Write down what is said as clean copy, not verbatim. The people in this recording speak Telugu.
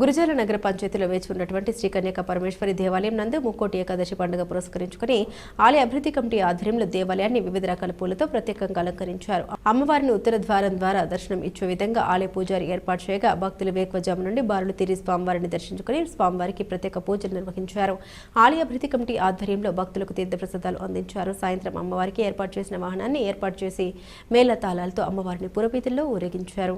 గురుజాల నగర పంచాయతీలో వేచి ఉన్నటువంటి శ్రీ కన్యక పరమేశ్వరి దేవాలయం నందు ముక్కోటి ఏకాదశి పండుగ పురస్కరించుకుని ఆలయ అభివృద్ధి కమిటీ ఆధ్వర్యంలో దేవాలయాన్ని వివిధ రకాల పూలతో ప్రత్యేకంగా అలంకరించారు. అమ్మవారిని ఉత్తర ద్వారం ద్వారా దర్శనం ఇచ్చే విధంగా ఆలయ పూజారి ఏర్పాటు చేయగా భక్తులు వేకువజాము నుండి బారులు తీరి స్వామివారిని దర్శించుకుని స్వామివారికి ప్రత్యేక పూజలు నిర్వహించారు. ఆలయ అభివృద్ధి కమిటీ ఆధ్వర్యంలో భక్తులకు తీర్థప్రసాదాలు అందించారు. సాయంత్రం అమ్మవారికి ఏర్పాటు చేసిన వాహనాన్ని ఏర్పాటు చేసి మేళతాళాలతో అమ్మవారిని పురవీధుల్లో ఊరేగించారు.